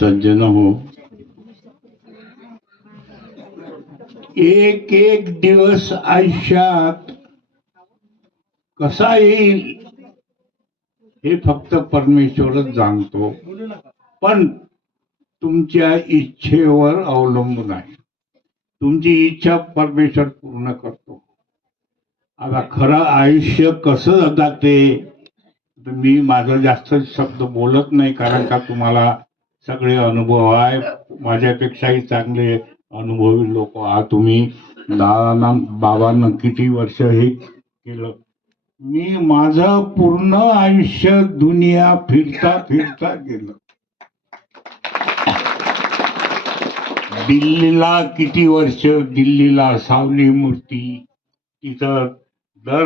सज्जन हो, एक एक दिवस आयुष्यात कसा येईल हे फक्त परमेश्वरच जाणतो, पण तुमच्या इच्छेवर अवलंबून आहे. तुमची इच्छा परमेश्वर पूर्ण करतो. आता खरं आयुष्य कसं जाते मी माझं जास्त शब्द बोलत नाही, कारण का तुम्हाला सगळे अनुभव आहे. माझ्यापेक्षाही चांगले अनुभवी लोक आहात तुम्ही. दादांना बाबांना किती वर्ष हे केलं. मी माझं पूर्ण आयुष्य दुनिया फिरता फिरता गेलं. दिल्लीला किती वर्ष, दिल्लीला सावली मूर्ती, तिथं दर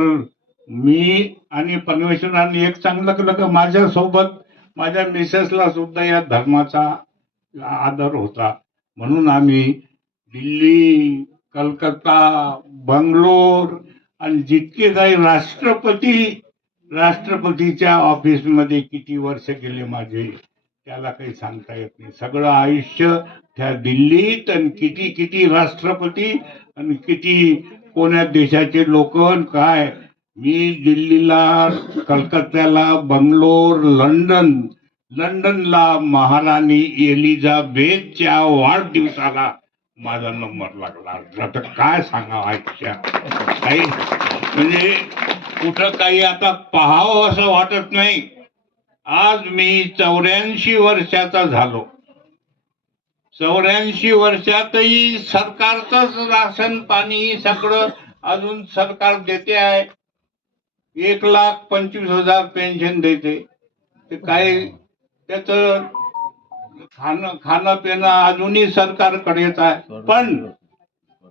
मी आणि परमेश्वरांनी एक चांगलं केलं का माझ्यासोबत माझ्या मिसेसला सुद्धा या धर्माचा आदर होता, म्हणून आम्ही दिल्ली, कलकत्ता, बंगलोर आणि जितके काही राष्ट्रपतीच्या ऑफिसमध्ये किती वर्ष गेले माझे त्याला काही सांगता येत नाही. सगळं आयुष्य त्या दिल्लीत आणि किती किती राष्ट्रपती आणि किती कोण्या देशाचे लोक काय. मी दिल्लीला, कलकत्त्याला, बंगलोर, लंडनला महाराणी एलिझाबेथच्या वाढदिवसाला माझा नंबर लागला. आता काय सांगा आयुष्या काही म्हणजे कुठं काही आता पाहावं असं वाटत नाही. आज मी 84 वर्षाचा झालो. 84 वर्षातही सरकारचंच राशन पाणी सगळं अजून सरकार देते आहे. 1,25,000 पेन्शन देते. ते काय त्याच खाणं पिणं अजूनही सरकारकडेच आहे. पण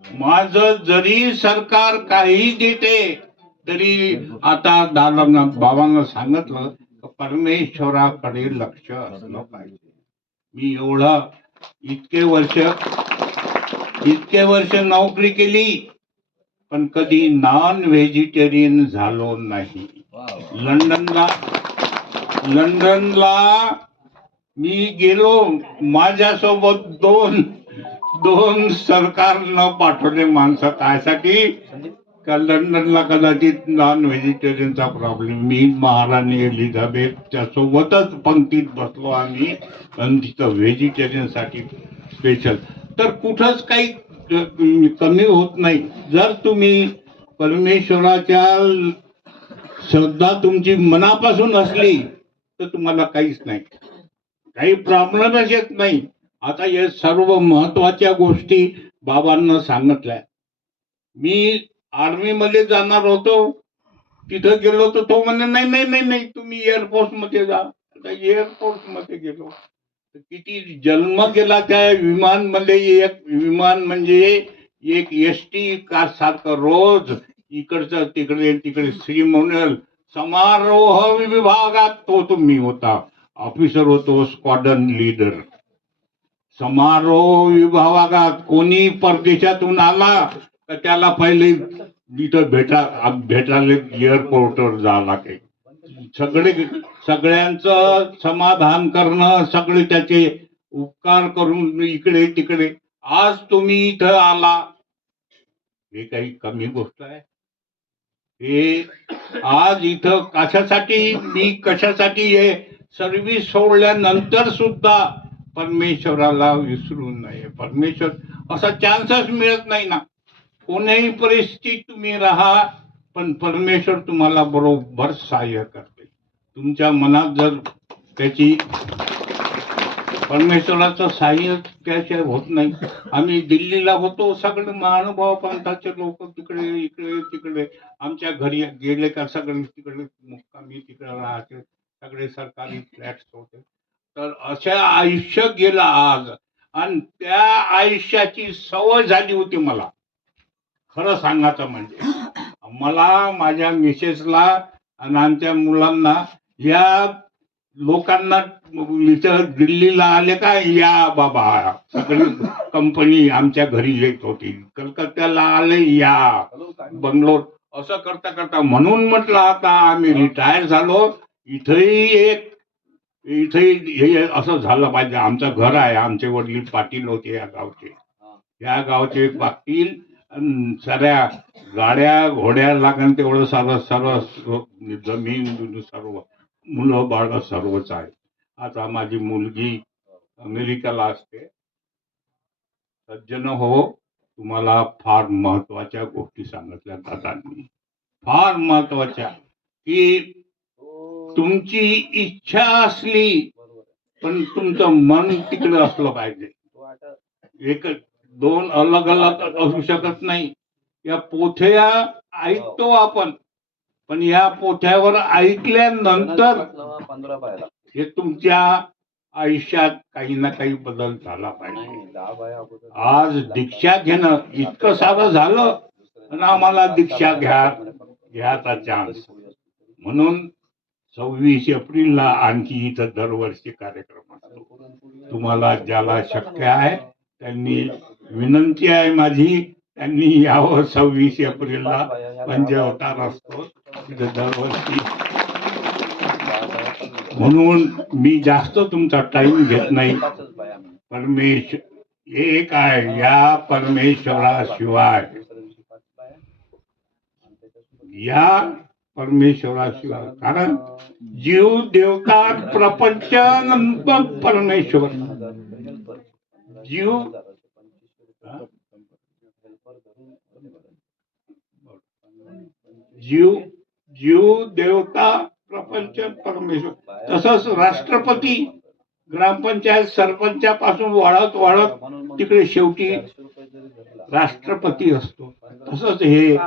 माझं जरी सरकार काही देते तरी आता दादांना बाबांना सांगितलं परमेश्वराकडे लक्ष असलं पाहिजे. मी एवढं इतके वर्ष नोकरी केली पण कधी नॉन व्हेजिटेरियन झालो नाही. लंडनला मी गेलो, माझ्यासोबत दोन सरकारनं पाठवले माणसं कायसाठी का लंडनला कदाचित नॉन व्हेजिटेरियनचा प्रॉब्लेम. मी महाराणी एलिझाबेथच्या सोबतच पंक्तीत बसलो आम्ही आणि तिथं व्हेजिटेरियन साठी स्पेशल. तर कुठंच काही कमी होत नाही. जर तुम्ही परमेश्वराच्या श्रद्धा तुमची मनापासून असली तर तुम्हाला काहीच नाही, काही प्रॉब्लेमच येत नाही. आता या सर्व महत्वाच्या गोष्टी बाबांना सांगितल्या. मी आर्मी मध्ये जाणार होतो, तिथं गेलो तर तो म्हणे नाही नाही नाही नाही तुम्ही एअरफोर्स मध्ये जा. एअरफोर्स मध्ये गेलो किती जन्म गेला त्या विमान मध्ये. एक विमान म्हणजे एक एसटी कार सारखं रोज इकडचं तिकडे श्रीमोनल समारोह विभागात तो तुम्ही होता, ऑफिसर होतो, स्क्वॉड्रन लीडर. समारोह विभागात कोणी परदेशातून आला तर त्याला पहिले तिथं भेटायला एअरपोर्टवर जावं लागेल. सगळ्यांचं समाधान करणं, सगळे त्याचे उपकार करून इकडे तिकडे. आज तुम्ही इथं आला हे काही कमी गोष्ट आहे. हे आज इथं कशासाठी हे सर्व्हिस सोडल्यानंतर सुद्धा परमेश्वराला विसरू नये. परमेश्वर असा चान्सच मिळत नाही ना. कोणत्याही परिस्थितीत तुम्ही राहा पण परमेश्वर तुम्हाला बरोबर सहाय्य करते. तुमच्या मनात जर त्याची परमेश्वराचं सहाय्य त्याशिवाय होत नाही. आम्ही दिल्लीला होतो, सगळे महानुभाव पंथाचे लोक तिकडे तिकडे आमच्या घरी गेले का सगळे तिकडे मुक्कामी तिकडे राहायचे. सगळे सरकारी फ्लॅट्स होते. तर अशा आयुष्य गेलं आज आणि त्या आयुष्याची सवय झाली होती मला. खरं सांगायचं म्हणजे मला, माझ्या मिसेसला आणि आमच्या मुलांना, या लोकांना इथं दिल्लीला आले का या बाबा सगळी कंपनी आमच्या घरी येत होती. कलकत्त्याला आले या, बंगलोर, असं करता करता म्हणून म्हटलं आता आम्ही रिटायर झालो. इथंही एक इथे हे असं झालं पाहिजे. आमचं घर आहे, आमचे वडील पाटील होते या गावचे. या गावचे पाटील साऱ्या गाड्या घोड्या लागण तेवढं सर्व सर्व जमीन सर्व मुलं बाळ सर्वच आहे. आता माझी मुलगी अमेरिकेला असते. सज्जन हो, तुम्हाला फार महत्वाच्या गोष्टी सांगितल्या दादांनी, फार महत्वाच्या, की तुमची इच्छा असली पण तुमचं मन तिकडे असलं पाहिजे. एक दोन अलग अलग असू शकत नाही. या पोथ्या ऐकतो आपण, पण या पोथ्यावर ऐकल्यानंतर हे तुमच्या आयुष्यात काही ना काही बदल झाला पाहिजे. आज दीक्षा घेणं इतकं सारं झालं आणि आम्हाला दीक्षा घ्यायचा चान्स. म्हणून 26 एप्रिलला आणखी इथं दरवर्षी कार्यक्रम असतो. तुम्हाला ज्याला शक्य आहे त्यांनी, विनंती आहे माझी, त्यांनी यावं. 26 एप्रिलला पंचअवतार असतो तिथे दरवर्षी. म्हणून मी जास्त तुमचा टाइम घेत नाही. एक आहे, या परमेश्वराशिवाय, या परमेश्वराशिवाय, कारण जीव देवता प्रपंच परमेश्वर. जीव जीव जीव देवता प्रपंच परमेश्वर. तसंच राष्ट्रपती ग्रामपंचायत सरपंचापासून वाढत वाढत तिकडे शेवटी राष्ट्रपती असतो. तसंच हे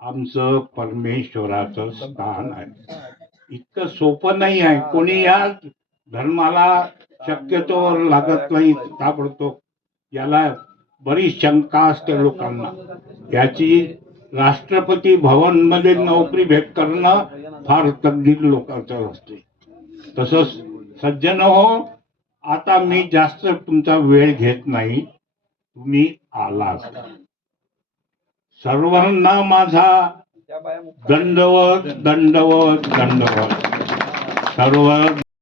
आमचं परमेश्वराचं स्थान आहे. इतकं सोपं नाही आहे. कोणी या धर्माला शक्यतो लागत नाही ताबडतोब. याला बरीच शंका असते लोकांना. याची राष्ट्रपती भवन मध्ये नोकरी भेट करणं फार तकदीर लोकांचं असते. तसंच सज्जन हो, आता मी जास्त तुमचा वेळ घेत नाही. तुम्ही आलात. सर्वांना माझा दंडवत दंडवत दंडवत. सर्व